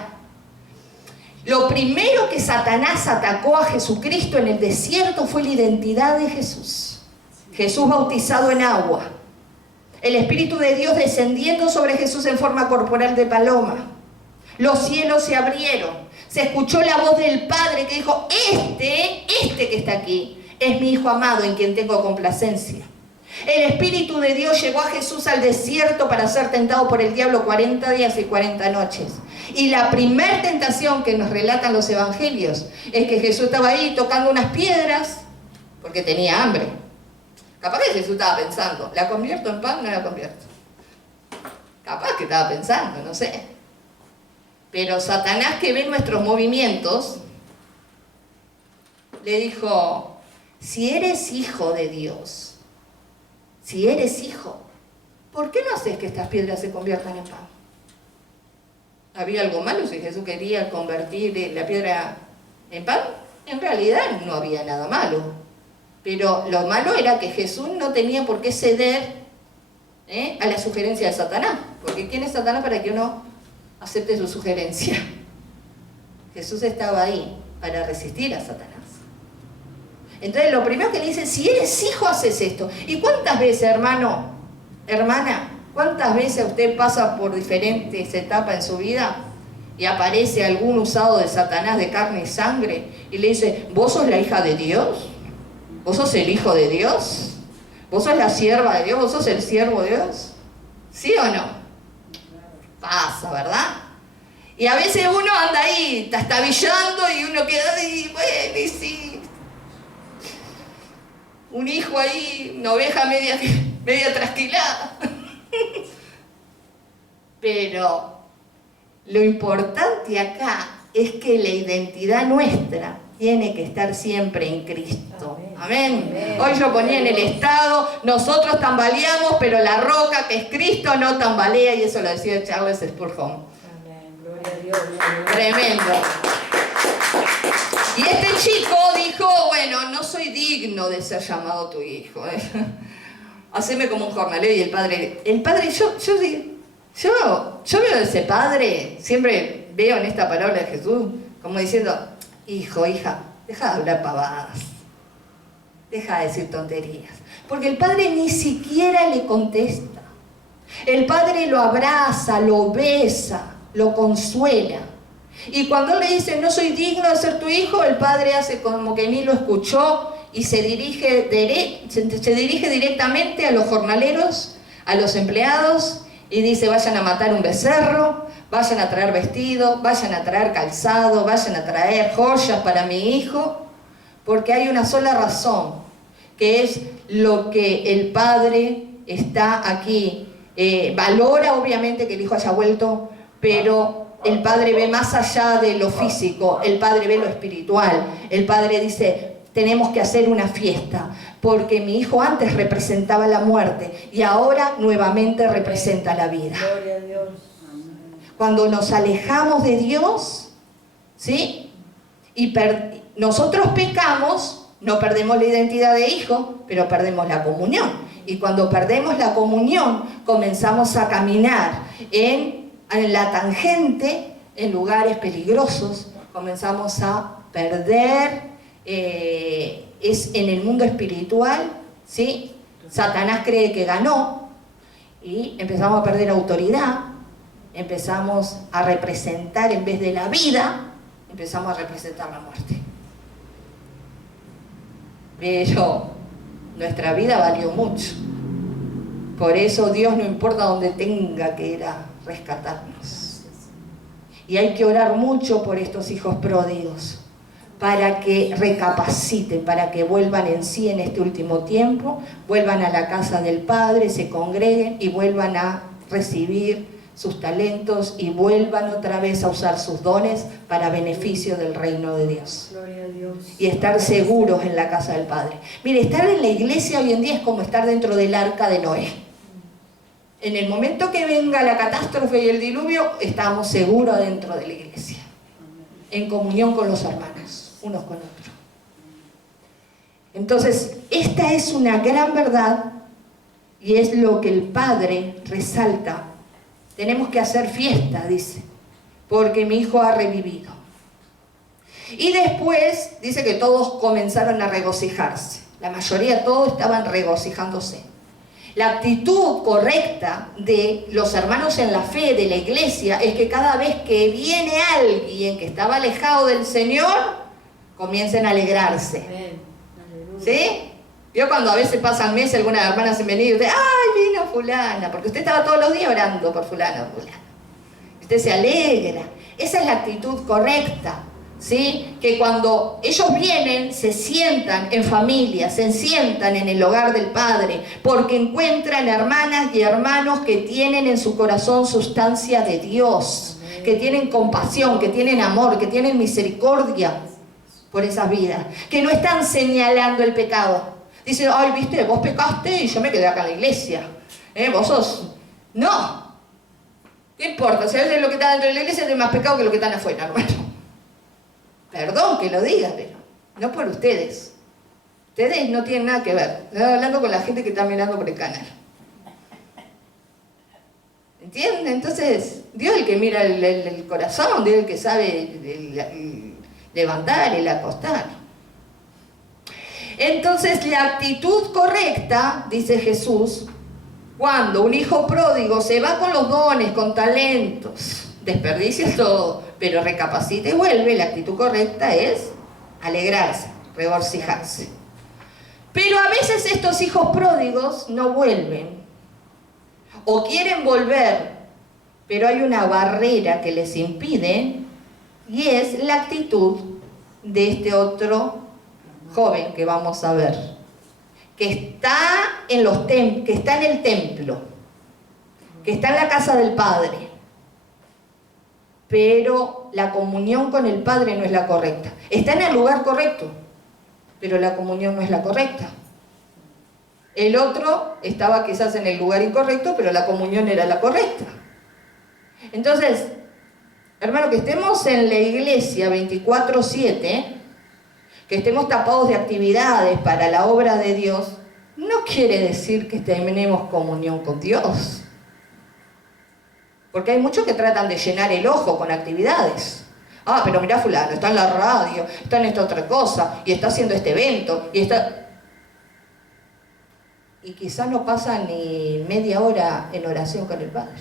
Lo primero que Satanás atacó a Jesucristo en el desierto fue la identidad de Jesús. Jesús bautizado en agua. El Espíritu de Dios descendiendo sobre Jesús en forma corporal de paloma. Los cielos se abrieron. Se escuchó la voz del Padre que dijo, este que está aquí, es mi Hijo amado en quien tengo complacencia. El Espíritu de Dios llevó a Jesús al desierto para ser tentado por el diablo 40 días y 40 noches. Y la primer tentación que nos relatan los evangelios es que Jesús estaba ahí tocando unas piedras porque tenía hambre. Capaz que Jesús estaba pensando, ¿la convierto en pan o no la convierto? Capaz que estaba pensando, no sé. Pero Satanás, que ve nuestros movimientos, le dijo, si eres hijo de Dios, si eres hijo, ¿por qué no haces que estas piedras se conviertan en pan? ¿Había algo malo si Jesús quería convertir la piedra en pan? En realidad no había nada malo. Pero lo malo era que Jesús no tenía por qué ceder a la sugerencia de Satanás. Porque ¿quién es Satanás para que uno acepte su sugerencia? Jesús estaba ahí para resistir a Satanás. Entonces lo primero que le dice, si eres hijo, haces esto. ¿Y cuántas veces, hermano, hermana, cuántas veces usted pasa por diferentes etapas en su vida y aparece algún usado de Satanás de carne y sangre y le dice, ¿vos sos la hija de Dios? ¿Vos sos el hijo de Dios? ¿Vos sos la sierva de Dios? ¿Vos sos el siervo de Dios? ¿Sí o no? Pasa, ¿verdad? Y a veces uno anda ahí tastabillando y uno queda ahí, bueno, y sí. Un hijo ahí, una oveja media trasquilada. Pero lo importante acá es que la identidad nuestra tiene que estar siempre en Cristo. Amén. Amén. Hoy yo ponía en el estado, nosotros tambaleamos, pero la roca que es Cristo no tambalea, y eso lo decía Charles Spurgeon. Amén. Gloria a Dios. Tremendo. Y este chico dijo, bueno, no soy digno de ser llamado tu hijo. Haceme como un jornalero. Y el padre, yo veo a ese padre, siempre veo en esta palabra de Jesús, como diciendo, hijo, hija, deja de hablar pavadas, deja de decir tonterías. Porque el padre ni siquiera le contesta. El padre lo abraza, lo besa, lo consuela. Y cuando él le dice, no soy digno de ser tu hijo, el padre hace como que ni lo escuchó y se dirige directamente a los jornaleros, a los empleados, y dice, vayan a matar un becerro, vayan a traer vestido, vayan a traer calzado, vayan a traer joyas para mi hijo, porque hay una sola razón, que es lo que el padre está aquí. Valora obviamente que el hijo haya vuelto, pero el padre ve más allá de lo físico, el padre ve lo espiritual. El padre dice, tenemos que hacer una fiesta, porque mi hijo antes representaba la muerte y ahora nuevamente representa la vida. Gloria a Dios. cuando nos alejamos de Dios, ¿sí? Y nosotros pecamos, no perdemos la identidad de hijo, pero perdemos la comunión. Y cuando perdemos la comunión, comenzamos a caminar en la tangente, en lugares peligrosos, comenzamos a perder, es en el mundo espiritual, ¿sí? Satanás cree que ganó y empezamos a perder autoridad, empezamos a representar en vez de la vida, empezamos a representar la muerte. Pero nuestra vida valió mucho. Por eso Dios, no importa donde tenga que ir a rescatarnos. Y hay que orar mucho por estos hijos pródigos, para que recapaciten, para que vuelvan en sí en este último tiempo, vuelvan a la casa del Padre, se congreguen y vuelvan a recibir sus talentos y vuelvan otra vez a usar sus dones para beneficio del reino de Dios. Gloria a Dios. Y estar seguros en la casa del Padre. Mire, estar en la iglesia hoy en día es como estar dentro del arca de Noé. En el momento que venga la catástrofe y el diluvio, estamos seguros dentro de la iglesia, en comunión con los hermanos, unos con otros. Entonces, esta es una gran verdad y es lo que el Padre resalta. Tenemos que hacer fiesta, dice, porque mi hijo ha revivido. Y después dice que todos comenzaron a regocijarse. La mayoría, todos estaban regocijándose. La actitud correcta de los hermanos en la fe de la iglesia es que cada vez que viene alguien que estaba alejado del Señor, comiencen a alegrarse. Amén. ¿Sí? Yo cuando a veces pasan meses, algunas hermanas se me dicen, ¡ay, vino fulana! Porque usted estaba todos los días orando por fulano, fulano. Usted se alegra. Esa es la actitud correcta, ¿sí? Que cuando ellos vienen, se sientan en familia, se sientan en el hogar del Padre, porque encuentran hermanas y hermanos que tienen en su corazón sustancia de Dios, que tienen compasión, que tienen amor, que tienen misericordia por esas vidas, que no están señalando el pecado. Dicen, ay, viste, vos pecaste y yo me quedé acá en la iglesia. Vos sos... No. ¿Qué importa? Si a veces lo que está dentro de la iglesia tiene más pecado que lo que están afuera, hermano. Perdón que lo diga, pero no por ustedes. Ustedes no tienen nada que ver. Estoy hablando con la gente que está mirando por el canal. ¿Entienden? Entonces, Dios es el que mira el corazón, Dios es el que sabe el levantar, el acostar. Entonces, la actitud correcta, dice Jesús, cuando un hijo pródigo se va con los dones, con talentos, desperdicia todo, pero recapacita y vuelve, la actitud correcta es alegrarse, regocijarse. Pero a veces estos hijos pródigos no vuelven, o quieren volver, pero hay una barrera que les impide, y es la actitud de este otro joven que vamos a ver, que está en el templo, que está en la casa del Padre, pero la comunión con el Padre no es la correcta. Está en el lugar correcto, pero la comunión no es la correcta. El otro estaba quizás en el lugar incorrecto, pero la comunión era la correcta. Entonces, hermano, que estemos en la iglesia 24/7, que estemos tapados de actividades para la obra de Dios, no quiere decir que tenemos comunión con Dios. Porque hay muchos que tratan de llenar el ojo con actividades. Ah, pero mirá fulano, está en la radio, está en esta otra cosa, y está haciendo este evento, y quizás no pasa ni media hora en oración con el Padre.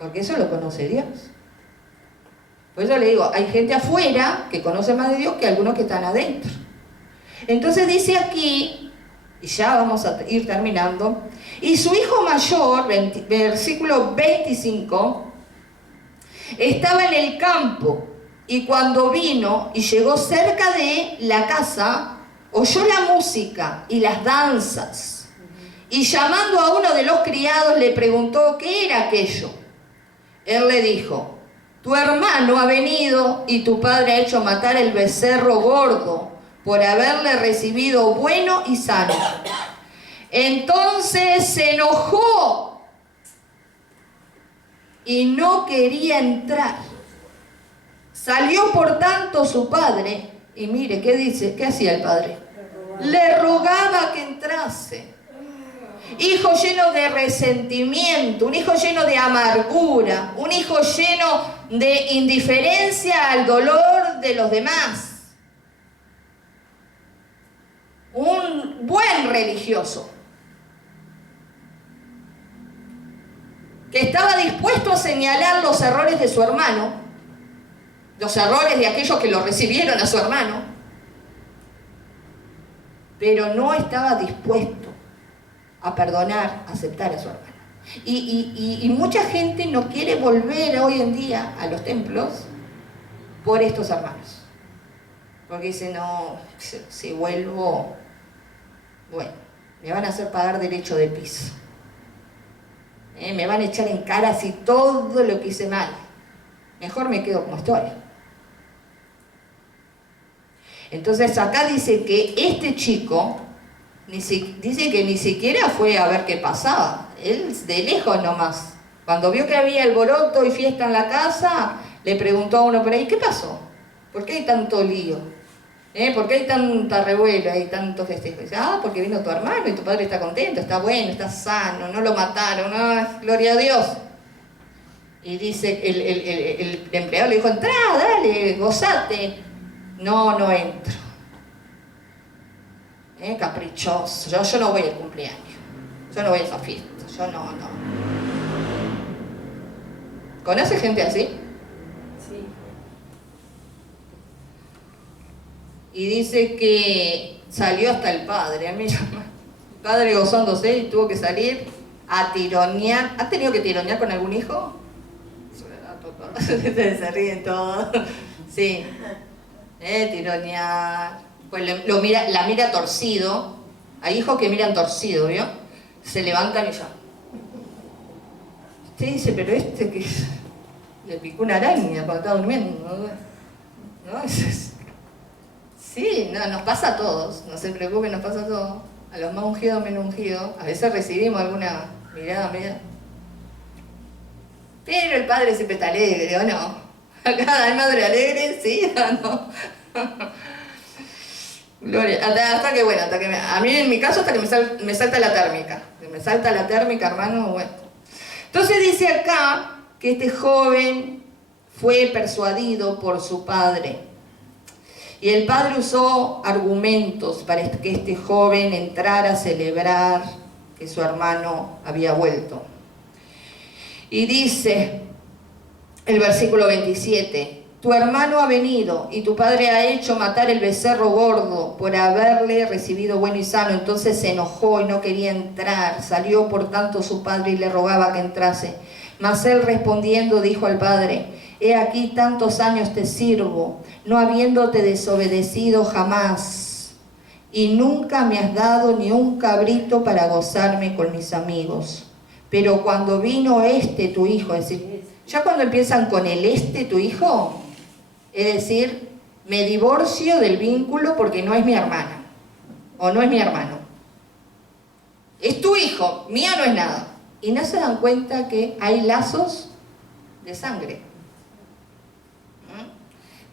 Porque eso lo conoce Dios. Por eso le digo, hay gente afuera que conoce más de Dios que algunos que están adentro. Entonces dice aquí, y ya vamos a ir terminando, y su hijo mayor, versículo 25, estaba en el campo, y cuando vino y llegó cerca de la casa, oyó la música y las danzas, y llamando a uno de los criados le preguntó qué era aquello. Él le dijo, tu hermano ha venido y tu padre ha hecho matar el becerro gordo por haberle recibido bueno y sano. Entonces se enojó y no quería entrar. Salió por tanto su padre, y mire, ¿qué dice? ¿Qué hacía el padre? Le rogaba que entrase. Hijo lleno de resentimiento, un hijo lleno de amargura, un hijo lleno de indiferencia al dolor de los demás. Un buen religioso que estaba dispuesto a señalar los errores de su hermano, los errores de aquellos que lo recibieron a su hermano, pero no estaba dispuesto a perdonar, a aceptar a su hermano. Y mucha gente no quiere volver hoy en día a los templos por estos hermanos. Porque dice, no, si vuelvo, bueno, me van a hacer pagar derecho de piso. Me van a echar en cara así todo lo que hice mal. Mejor me quedo como estoy. Entonces acá dice que este chico, dice que ni siquiera fue a ver qué pasaba. Él de lejos nomás. Cuando vio que había alboroto y fiesta en la casa, le preguntó a uno por ahí, ¿qué pasó? ¿Por qué hay tanto lío? ¿Por qué hay tanta revuelo, hay tanto festejo? Dice, porque vino tu hermano y tu padre está contento, está bueno, está sano, no lo mataron, gloria a Dios. Y dice, el empleado le dijo, entrá, dale, gozate. No entro. Caprichoso, yo no voy al cumpleaños, yo no voy a esa fiesta, yo no. ¿Conoce gente así? Sí. Y dice que salió hasta el padre, el padre gozándose y tuvo que salir a tironear. ¿Has tenido que tironear con algún hijo? Se ríen todos. Sí. Tironear. Pues la mira torcido. Hay hijos que miran torcido, ¿vio? Se levantan y ya. Usted dice, pero que le picó una araña cuando estaba durmiendo. ¿No? Sí, nos pasa a todos. No se preocupen, nos pasa a todos. A los más ungidos, menos ungidos. A veces recibimos alguna mirada media. Pero el padre siempre está alegre, ¿o no? Acá hay madre alegre, ¿sí o no? Gloria, hasta que a mí en mi caso hasta que me salta la térmica. Me salta la térmica, hermano, bueno. Entonces dice acá que este joven fue persuadido por su padre. Y el padre usó argumentos para que este joven entrara a celebrar que su hermano había vuelto. Y dice el versículo 27, tu hermano ha venido y tu padre ha hecho matar el becerro gordo por haberle recibido bueno y sano. Entonces se enojó y no quería entrar. Salió por tanto su padre y le rogaba que entrase. Mas él respondiendo dijo al padre, he aquí tantos años te sirvo, no habiéndote desobedecido jamás, y nunca me has dado ni un cabrito para gozarme con mis amigos. Pero cuando vino tu hijo, es decir, ya cuando empiezan con el tu hijo, es decir, me divorcio del vínculo porque no es mi hermana, o no es mi hermano. Es tu hijo, mío no es nada. Y no se dan cuenta que hay lazos de sangre.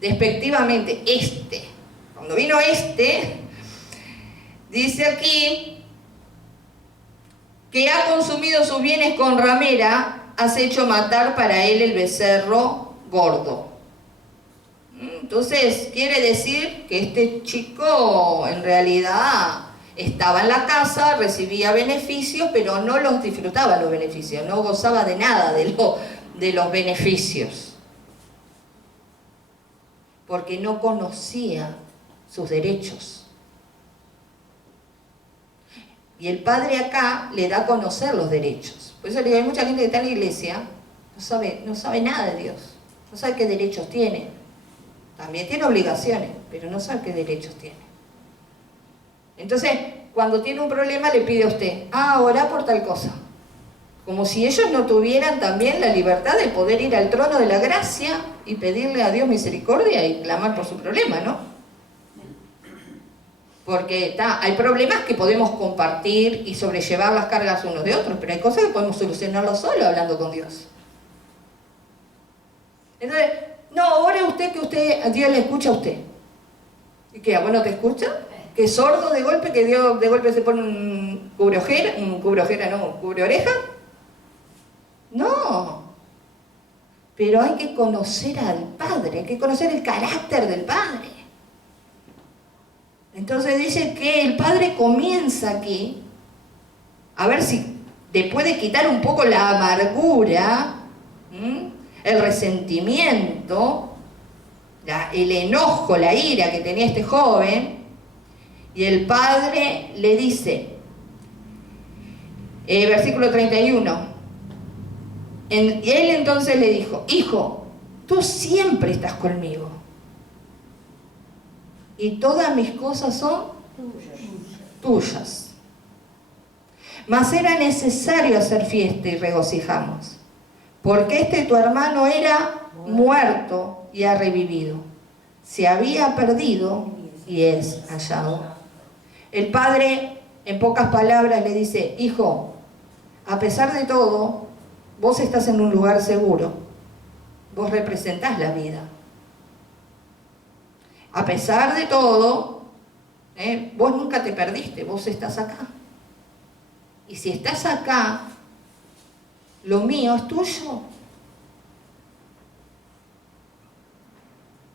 Despectivamente, cuando vino dice aquí que ha consumido sus bienes con ramera, has hecho matar para él el becerro gordo. Entonces, quiere decir que este chico en realidad estaba en la casa, recibía beneficios, pero no los disfrutaba los beneficios, no gozaba de nada de los beneficios. Porque no conocía sus derechos. Y el padre acá le da a conocer los derechos. Por eso le digo, hay mucha gente que está en la iglesia, no sabe nada de Dios, no sabe qué derechos tiene. También tiene obligaciones, pero no sabe qué derechos tiene. Entonces, cuando tiene un problema le pide a usted, orá por tal cosa. Como si ellos no tuvieran también la libertad de poder ir al trono de la gracia y pedirle a Dios misericordia y clamar por su problema, ¿no? Porque hay problemas que podemos compartir y sobrellevar las cargas unos de otros, pero hay cosas que podemos solucionarlo solo hablando con Dios. Entonces, no, ore usted que Dios le escucha a usted. ¿Y qué? ¿A vos no te escucha? ¿Que es sordo de golpe, que Dios de golpe se pone un cubre-oreja? No. Pero hay que conocer al Padre, hay que conocer el carácter del Padre. Entonces dice que el Padre comienza aquí, a ver si te puede quitar un poco la amargura, el resentimiento, el enojo, la ira que tenía este joven. Y el Padre le dice, versículo 31, y él entonces le dijo, hijo, tú siempre estás conmigo y todas mis cosas son tuyas. Mas era necesario hacer fiesta y regocijarnos, porque tu hermano era muerto y ha revivido, se había perdido y es hallado. El Padre, en pocas palabras, le dice, hijo, a pesar de todo, vos estás en un lugar seguro, vos representás la vida. A pesar de todo, vos nunca te perdiste, vos estás acá. Y si estás acá, lo mío es tuyo.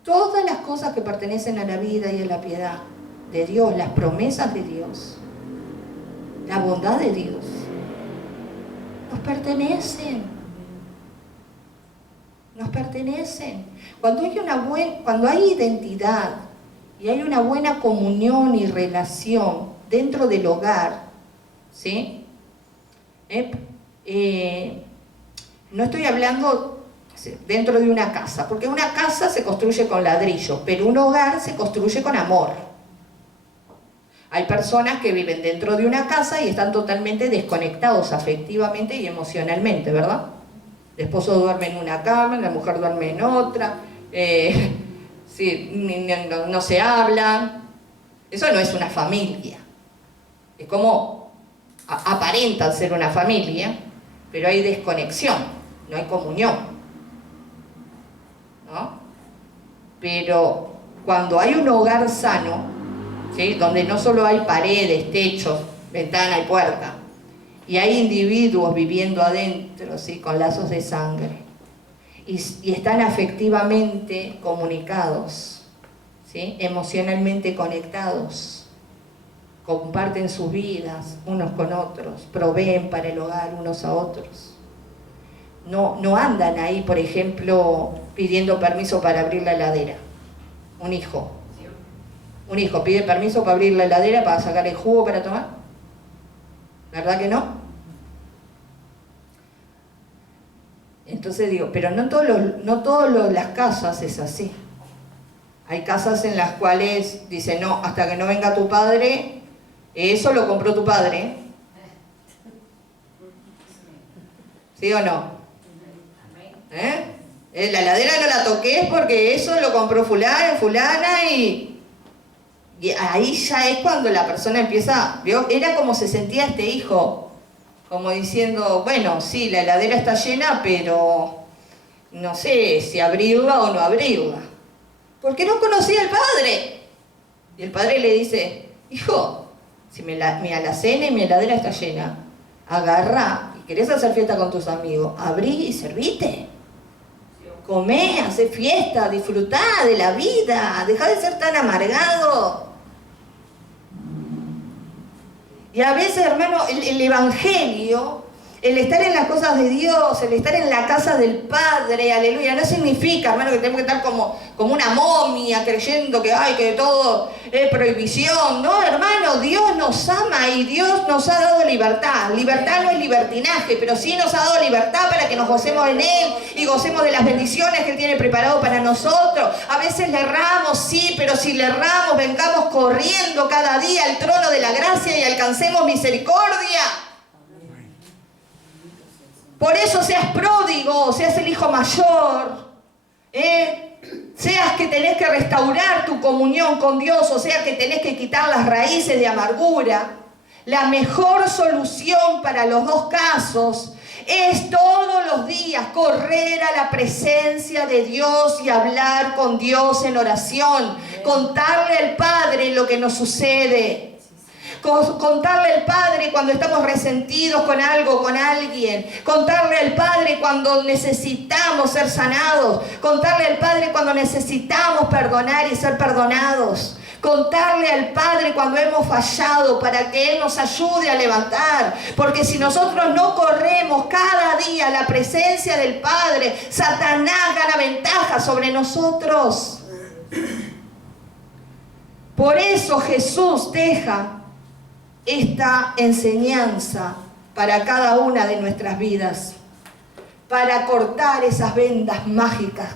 Todas las cosas que pertenecen a la vida y a la piedad de Dios, las promesas de Dios, la bondad de Dios, nos pertenecen. Nos pertenecen. Cuando hay identidad y hay una buena comunión y relación dentro del hogar, ¿sí? No estoy hablando dentro de una casa, porque una casa se construye con ladrillo, pero un hogar se construye con amor. Hay personas que viven dentro de una casa y están totalmente desconectados afectivamente y emocionalmente, ¿verdad? El esposo duerme en una cama, la mujer duerme en otra, sí, no se hablan. Eso no es una familia. Es como aparentan ser una familia, pero hay desconexión, no hay comunión, ¿no? Pero cuando hay un hogar sano, ¿sí? Donde no solo hay paredes, techos, ventana y puerta, y hay individuos viviendo adentro, ¿sí? Con lazos de sangre, y están afectivamente comunicados, ¿sí? Emocionalmente conectados, comparten sus vidas unos con otros, proveen para el hogar unos a otros. No andan ahí, por ejemplo, pidiendo permiso para abrir la heladera. Un hijo pide permiso para abrir la heladera, para sacar el jugo para tomar. ¿Verdad que no? Entonces digo, pero no todas las casas es así. Hay casas en las cuales dicen, no, hasta que no venga tu padre, eso lo compró tu padre. ¿Sí o no? La heladera no la toques porque eso lo compró fulana y ahí ya es cuando la persona empieza, ¿vio? Era como se sentía este hijo, como diciendo, bueno, sí, la heladera está llena, pero no sé si abrirla o no abrirla, porque no conocía al padre. Y el padre le dice, hijo, si mi alacena y mi heladera está llena, agarrá y querés hacer fiesta con tus amigos, abrí y servite. Comé, hacé fiesta, disfrutá de la vida, dejá de ser tan amargado. Y a veces, hermano, el evangelio, el estar en las cosas de Dios, el estar en la casa del Padre, aleluya, no significa, hermano, que tenemos que estar como una momia creyendo que todo es prohibición. No, hermano, Dios nos ama y Dios nos ha dado libertad. Libertad no es libertinaje, pero sí nos ha dado libertad para que nos gocemos en Él y gocemos de las bendiciones que Él tiene preparado para nosotros. A veces le erramos, sí, pero si le erramos, vengamos corriendo cada día al trono de la gracia y alcancemos misericordia. Por eso seas pródigo, seas el hijo mayor, seas que tenés que restaurar tu comunión con Dios, o sea que tenés que quitar las raíces de amargura. La mejor solución para los dos casos Es todos los días correr a la presencia de Dios y hablar con Dios en oración. Contarle al Padre lo que nos sucede. Contarle al Padre cuando estamos resentidos con algo, con alguien. Contarle al Padre cuando necesitamos ser sanados. Contarle al Padre cuando necesitamos perdonar y ser perdonados. Contarle al Padre cuando hemos fallado para que Él nos ayude a levantar. Porque si nosotros no corremos cada día a la presencia del Padre, Satanás gana ventaja sobre nosotros. Por eso Jesús deja esta enseñanza para cada una de nuestras vidas, para cortar esas vendas mágicas,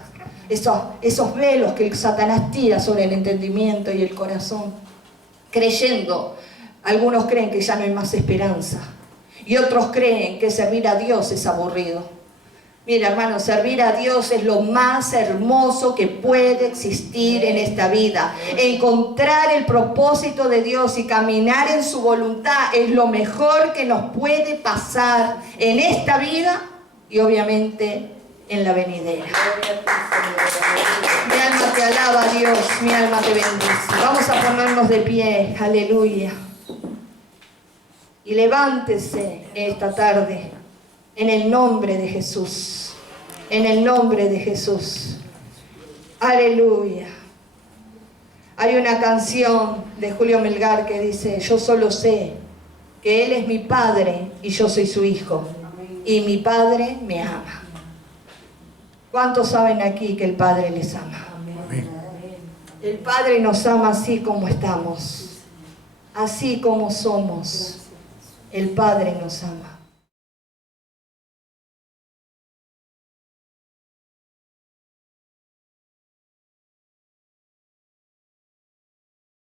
esos velos que Satanás tira sobre el entendimiento y el corazón, creyendo. Algunos creen que ya no hay más esperanza y otros creen que servir a Dios es aburrido. Mira, hermano, servir a Dios es lo más hermoso que puede existir en esta vida. Encontrar el propósito de Dios y caminar en su voluntad es lo mejor que nos puede pasar en esta vida y obviamente en la venidera. Mi alma te alaba, Dios, mi alma te bendice. Vamos a ponernos de pie, aleluya. Y levántese esta tarde. En el nombre de Jesús, en el nombre de Jesús, aleluya. Hay una canción de Julio Melgar que dice: yo solo sé que Él es mi Padre y yo soy su Hijo, y mi Padre me ama. ¿Cuántos saben aquí que el Padre les ama? El Padre nos ama así como estamos, así como somos. El Padre nos ama.